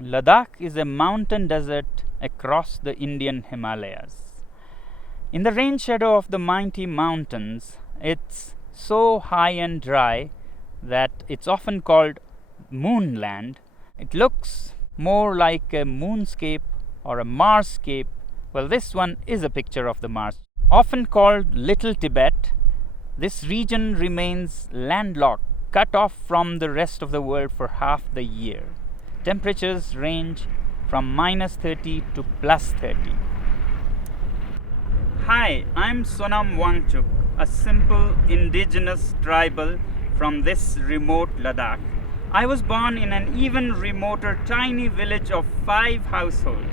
Ladakh is a mountain desert across the Indian Himalayas. In the rain shadow of the mighty mountains, it's so high and dry that it's often called moonland. It looks more like a moonscape or a Marsscape. Well, this one is a picture of the Mars. Often called Little Tibet, this region remains landlocked, cut off from the rest of the world for half the year. Temperatures range from -30 to +30. Hi, I'm Sonam Wangchuk, a simple indigenous tribal from this remote Ladakh. I was born in an even remoter tiny village of 5 households.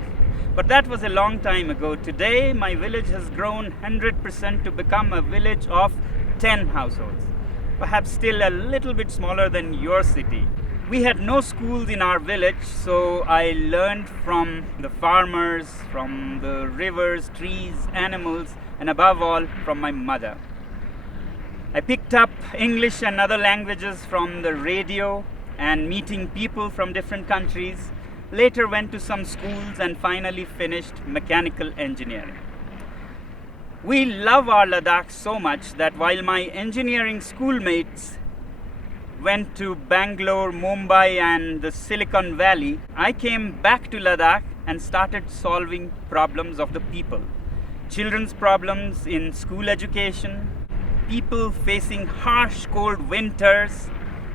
But that was a long time ago. Today, my village has grown 100% to become a village of 10 households. Perhaps still a little bit smaller than your city. We had no schools in our village, so I learned from the farmers, from the rivers, trees, animals, and above all, from my mother. I picked up English and other languages from the radio and meeting people from different countries. Later went to some schools and finally finished mechanical engineering. We love our Ladakh so much that while my engineering schoolmates went to Bangalore, Mumbai and the Silicon Valley, I came back to Ladakh and started solving problems of the people. Children's problems in school education, people facing harsh cold winters,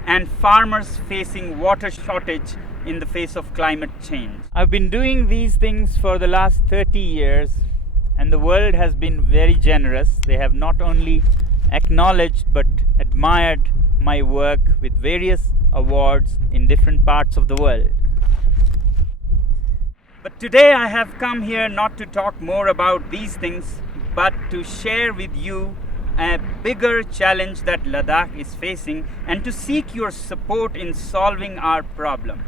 and farmers facing water shortage in the face of climate change. I've been doing these things for the last 30 years and the world has been very generous. They have not only acknowledged but admired my work with various awards in different parts of the world. But today I have come here not to talk more about these things, but to share with you a bigger challenge that Ladakh is facing and to seek your support in solving our problem.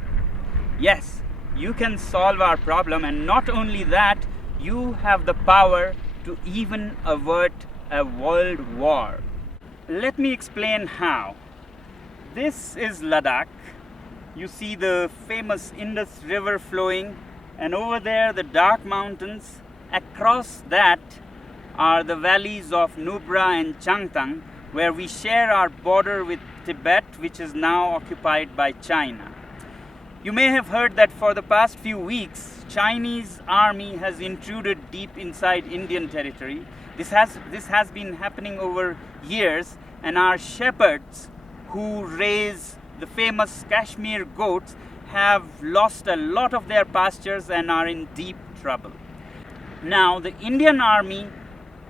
Yes, you can solve our problem, and not only that, you have the power to even avert a world war. Let me explain how. This is Ladakh. You see the famous Indus River flowing, and over there the dark mountains. Across that are the valleys of Nubra and Changtang, where we share our border with Tibet, which is now occupied by China. You may have heard that for the past few weeks, Chinese army has intruded deep inside Indian territory. This has been happening over years, and our shepherds who raise the famous Kashmir goats have lost a lot of their pastures and are in deep trouble. Now, the Indian army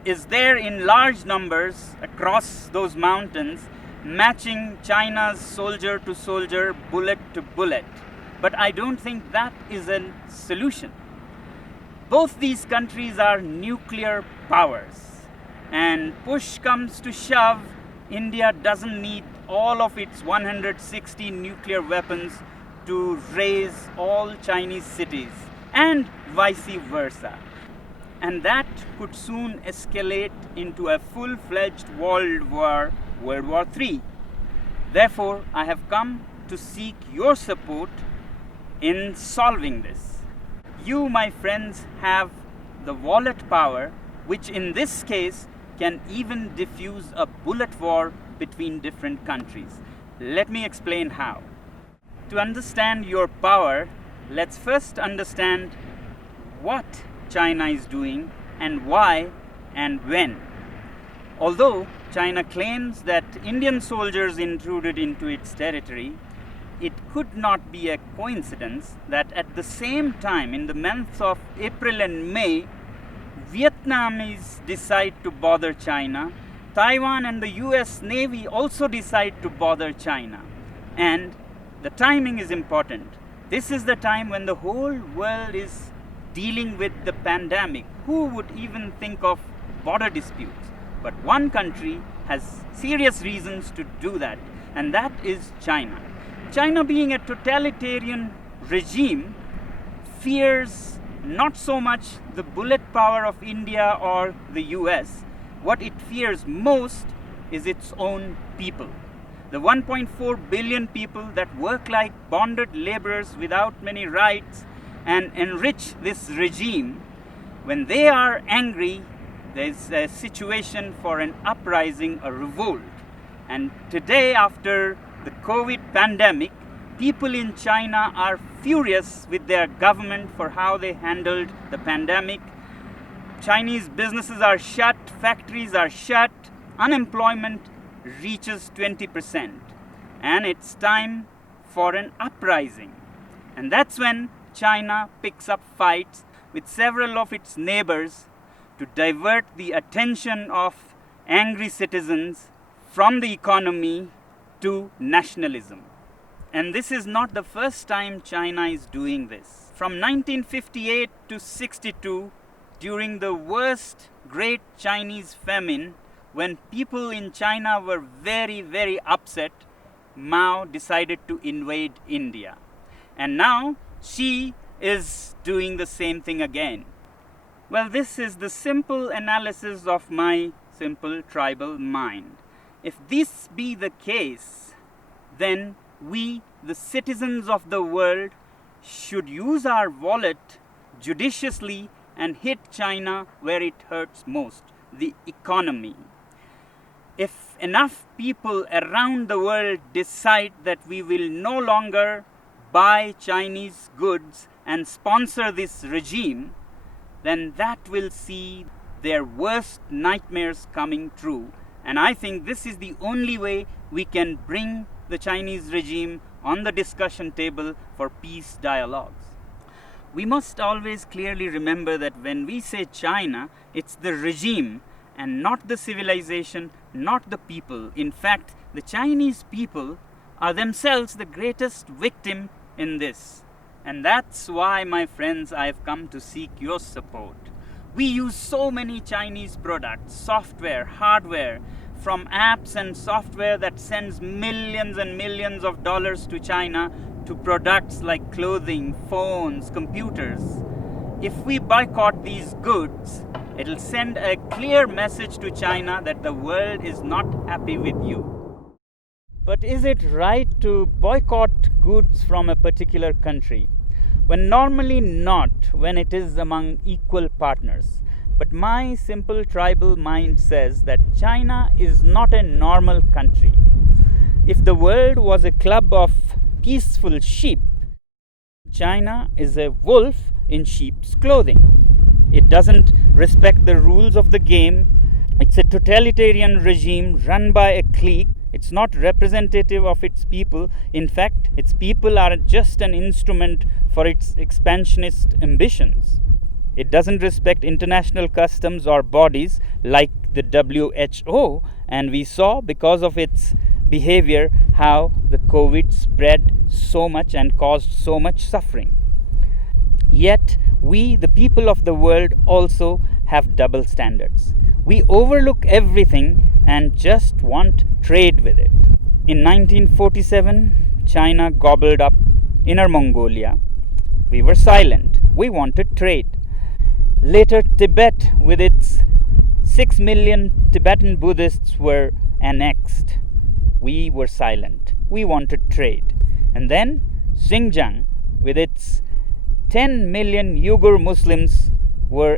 is there in large numbers across those mountains, matching China's soldier to soldier, bullet to bullet. But I don't think that is a solution. Both these countries are nuclear powers, and push comes to shove, India doesn't need all of its 160 nuclear weapons to raise all Chinese cities, and vice versa. And that could soon escalate into a full-fledged world war, World War III. Therefore, I have come to seek your support in solving this. You, my friends, have the wallet power, which in this case can even diffuse a bullet war between different countries. Let me explain how. To understand your power, let's first understand what China is doing and why and when. Although China claims that Indian soldiers intruded into its territory, it could not be a coincidence that at the same time, in the months of April and May, Vietnamese decide to bother China. Taiwan and the US Navy also decide to bother China. And the timing is important. This is the time when the whole world is dealing with the pandemic. Who would even think of border disputes? But one country has serious reasons to do that, and that is China. China, being a totalitarian regime, fears not so much the bullet power of India or the US. What it fears most is its own people. the 1.4 billion people that work like bonded laborers without many rights and enrich this regime, when they are angry, there's a situation for an uprising, a revolt. And today, after the COVID pandemic, people in China are furious with their government for how they handled the pandemic. Chinese businesses are shut, factories are shut, unemployment reaches 20%. And it's time for an uprising. And that's when China picks up fights with several of its neighbors to divert the attention of angry citizens from the economy to nationalism. And this is not the first time China is doing this. From 1958 to 62, during the worst Great Chinese Famine, when people in China were very, very upset, Mao decided to invade India. And now Xi is doing the same thing again. Well, this is the simple analysis of my simple tribal mind. If this be the case, then we, the citizens of the world, should use our wallet judiciously and hit China where it hurts most, the economy. If enough people around the world decide that we will no longer buy Chinese goods and sponsor this regime, then that will see their worst nightmares coming true. And I think this is the only way we can bring the Chinese regime on the discussion table for peace dialogues. We must always clearly remember that when we say China, it's the regime and not the civilization, not the people. In fact, the Chinese people are themselves the greatest victim in this. And that's why, my friends, I've come to seek your support. We use so many Chinese products, software, hardware, from apps and software that sends millions and millions of dollars to China to products like clothing, phones, computers. If we boycott these goods, it'll send a clear message to China that the world is not happy with you. But is it right to boycott goods from a particular country? When normally not, when it is among equal partners. But my simple tribal mind says that China is not a normal country. If the world was a club of peaceful sheep, China is a wolf in sheep's clothing. It doesn't respect the rules of the game. It's a totalitarian regime run by a clique. It's not representative of its people. In fact, its people are just an instrument for its expansionist ambitions. It doesn't respect international customs or bodies like the WHO, and we saw because of its behavior how the COVID spread so much and caused so much suffering. Yet, we, the people of the world, also have double standards. We overlook everything and just want trade with it. In 1947, China gobbled up Inner Mongolia. We were silent. We wanted trade. Later, Tibet, with its 6 million Tibetan Buddhists, were annexed. We were silent. We wanted trade. And then Xinjiang, with its 10 million Uighur Muslims, were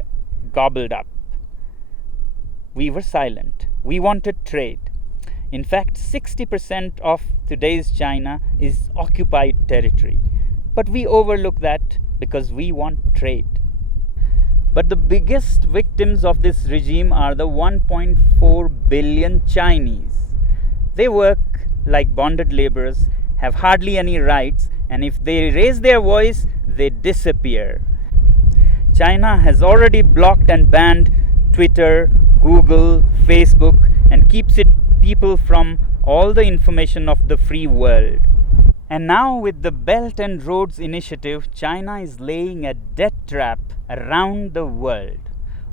gobbled up. We were silent. We wanted trade. In fact, 60% of today's China is occupied territory. But we overlook that because we want trade. But the biggest victims of this regime are the 1.4 billion Chinese. They work like bonded laborers, have hardly any rights, and if they raise their voice, they disappear. China has already blocked and banned Twitter, Google, Facebook, and keeps its people from all the information of the free world. And now with the Belt and Roads Initiative, China is laying a death trap around the world.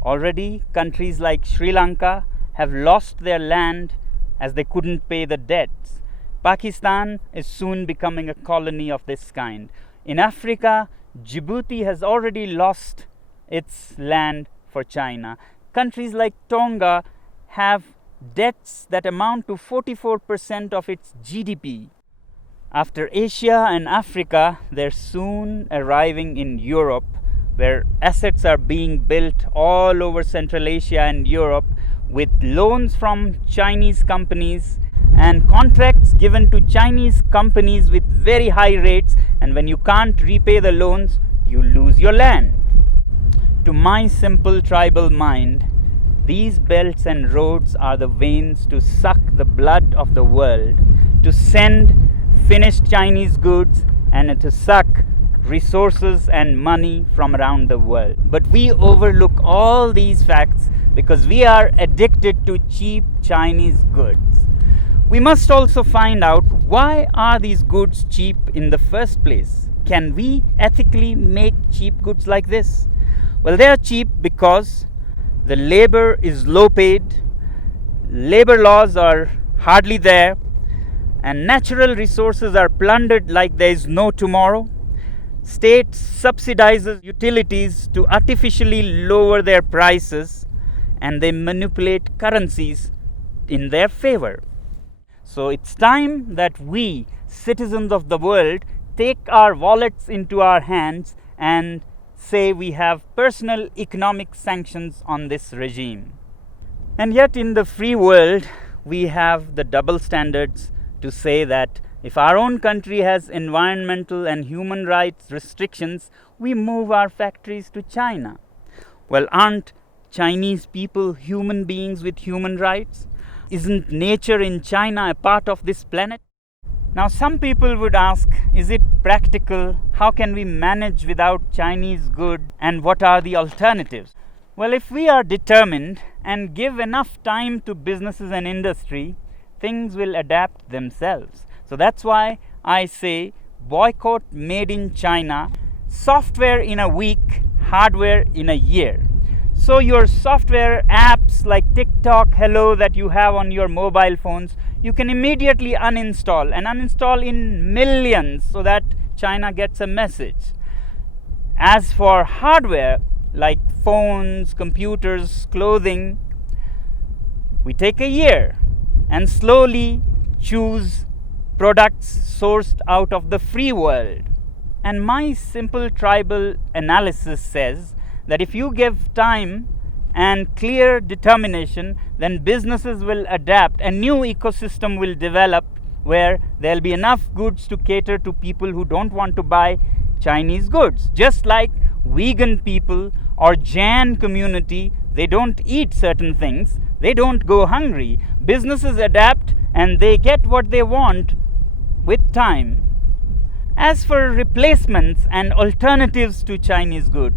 Already, countries like Sri Lanka have lost their land as they couldn't pay the debts. Pakistan is soon becoming a colony of this kind. In Africa, Djibouti has already lost its land for China. Countries like Tonga have debts that amount to 44% of its GDP. After Asia and Africa, they're soon arriving in Europe, where assets are being built all over Central Asia and Europe with loans from Chinese companies and contracts given to Chinese companies with very high rates, and when you can't repay the loans, you lose your land. To my simple tribal mind, these belts and roads are the veins to suck the blood of the world, to send finished Chinese goods and to suck resources and money from around the world. But we overlook all these facts because we are addicted to cheap Chinese goods. We must also find out, why are these goods cheap in the first place? Can we ethically make cheap goods like this? Well, they are cheap because the labor is low paid, labor laws are hardly there, and natural resources are plundered like there is no tomorrow. State subsidizes utilities to artificially lower their prices, and they manipulate currencies in their favor. So it's time that we, citizens of the world, take our wallets into our hands and say we have personal economic sanctions on this regime. And yet in the free world, we have the double standards to say that if our own country has environmental and human rights restrictions, we move our factories to China. Well, aren't Chinese people human beings with human rights? Isn't nature in China a part of this planet? Now, some people would ask, is it practical? How can we manage without Chinese goods? And what are the alternatives? Well, if we are determined and give enough time to businesses and industry, things will adapt themselves. So that's why I say boycott made in China, software in a week, hardware in a year. So your software apps like TikTok, Hello that you have on your mobile phones, you can immediately uninstall and uninstall in millions so that China gets a message. As for hardware like phones, computers, clothing, we take a year and slowly choose products sourced out of the free world. And my simple tribal analysis says that if you give time and clear determination, then businesses will adapt. A new ecosystem will develop where there will be enough goods to cater to people who don't want to buy Chinese goods. Just like vegan people or Jain community, they don't eat certain things, they don't go hungry. Businesses adapt and they get what they want with time. As for replacements and alternatives to Chinese goods,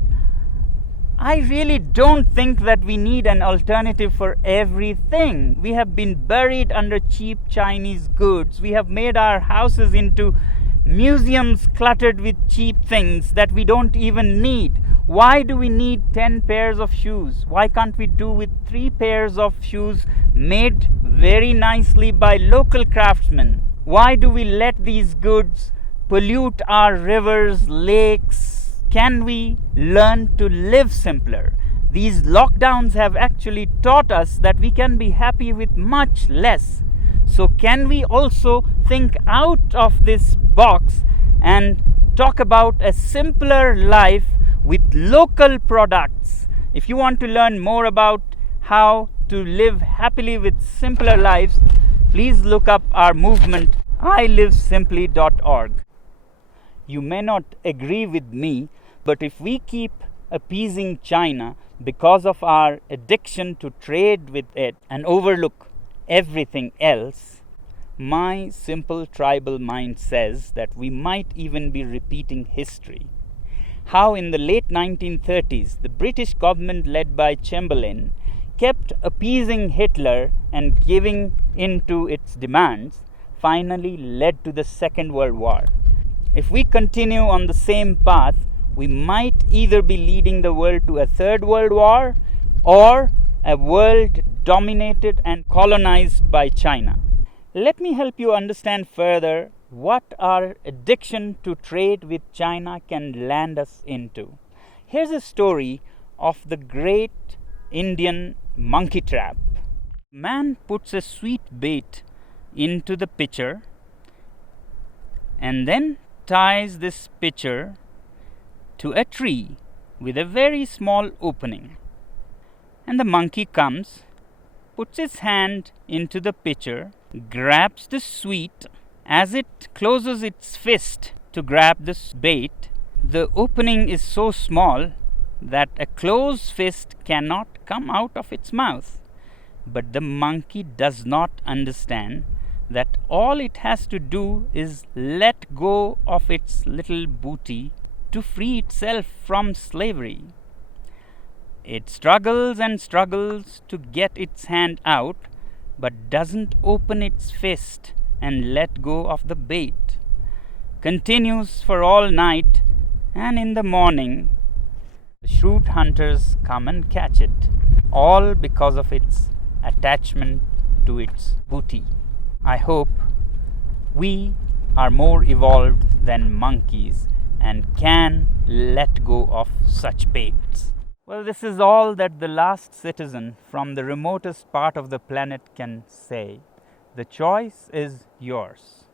I really don't think that we need an alternative for everything. We have been buried under cheap Chinese goods. We have made our houses into museums cluttered with cheap things that we don't even need. Why do we need 10 pairs of shoes? Why can't we do with 3 pairs of shoes made very nicely by local craftsmen? Why do we let these goods pollute our rivers, lakes? Can we learn to live simpler? These lockdowns have actually taught us that we can be happy with much less. So can we also think out of this box and talk about a simpler life with local products? If you want to learn more about how to live happily with simpler lives, please look up our movement, ilivesimply.org. You may not agree with me, but if we keep appeasing China because of our addiction to trade with it and overlook everything else, my simple tribal mind says that we might even be repeating history. How in the late 1930s, the British government led by Chamberlain kept appeasing Hitler and giving in to its demands, finally led to the Second World War. If we continue on the same path, we might either be leading the world to a third world war or a world dominated and colonized by China. Let me help you understand further what our addiction to trade with China can land us into. Here's a story of the great Indian monkey trap. Man puts a sweet bait into the pitcher and then ties this pitcher to a tree with a very small opening. And the monkey comes, puts his hand into the pitcher, grabs the sweet. As it closes its fist to grab this bait, the opening is so small that a closed fist cannot come out of its mouth. But the monkey does not understand that all it has to do is let go of its little booty to free itself from slavery. It struggles and struggles to get its hand out, but doesn't open its fist and let go of the bait. Continues for all night, and in the morning, the shrewd hunters come and catch it, all because of its attachment to its booty. I hope we are more evolved than monkeys and can let go of such baits. Well, this is all that the last citizen from the remotest part of the planet can say. The choice is yours.